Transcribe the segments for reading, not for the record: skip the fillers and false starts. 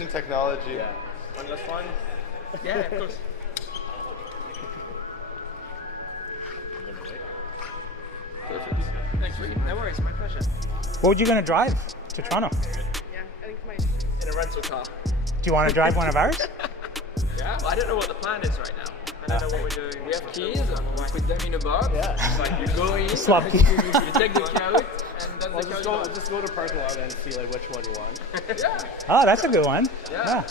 Precision technology. Yeah. One last one? Yeah, of course. Perfect. Thanks, no worries, my pleasure. What were you going to drive to Toronto? Yeah, I think in a rental car. Do you want to drive one of ours? Yeah, well, I don't know what the plan is right now. I don't know what we're doing. We have keys, we put them in a box. Yeah. It's like you go in, Swap you keys. take the key out, and then Just go to parking lot and see like which one you want. Yeah. Oh, that's a good one. Yeah.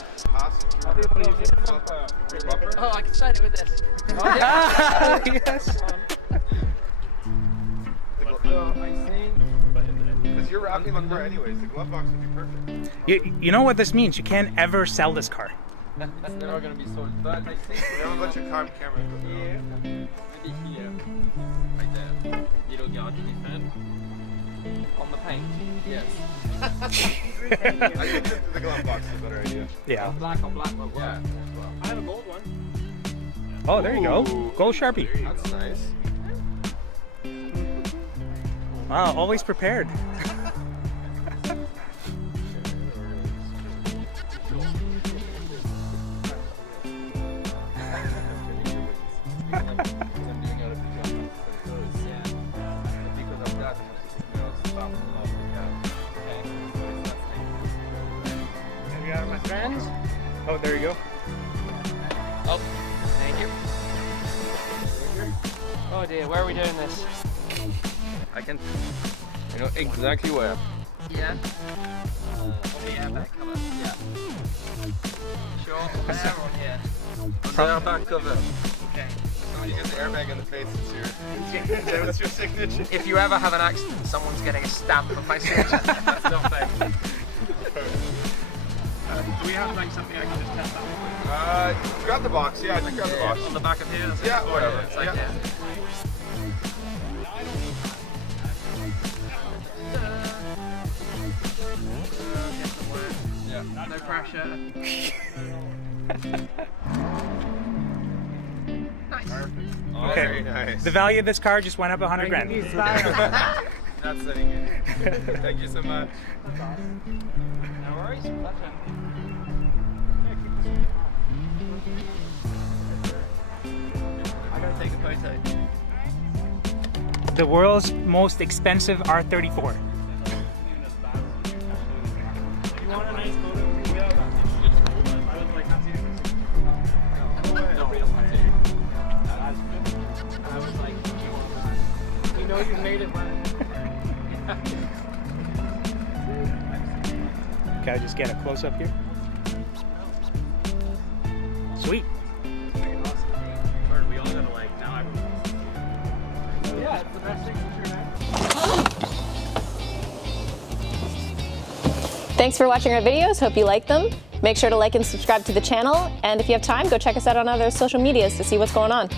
Oh, I can sign it with this. Yes. Because you're wrapping the car anyways, the glove box would be perfect. You know what this means? You can't ever sell this car. That's never going to be sold, but I think We have a bunch of cameras. here, maybe here, right there, little garage defend on the paint. Yes. I think the glove box is a better idea. Yeah. Black on black will work as well. I have a gold one. Oh, there you go. Gold Sharpie. That's nice. Wow, always prepared. My friends. Oh, there you go. Oh, thank you. Oh dear, where are we doing this? I can. You know exactly where. Yeah. On the airbag cover. Yeah. Sure. There or here? On the airbag cover. Okay. So you get the airbag in the face, it's your signature. If you ever have an accident, someone's getting a stamp of my signature. That's not fair. Do we have like something I can just test out? Grab the box, yeah, just grab the box. On the back of here? That's Yeah, like, whatever. It's like, Yeah. Yeah. No pressure. Oh, Okay. very nice. The value of this car just went up 100 grand. Not setting it. Thank you so much. No worries. Pleasure. I gotta take a photo. The world's most expensive R34. You want a nice photo? Yeah. I was like, No real tattoo. I was like, you know you made it, man. Can I just get a close up here? Sweet. we all gotta like now. Yeah, it's the best signature, man. Thanks for watching our videos. Hope you like them. Make sure to like and subscribe to the channel. And if you have time, go check us out on other social medias to see what's going on.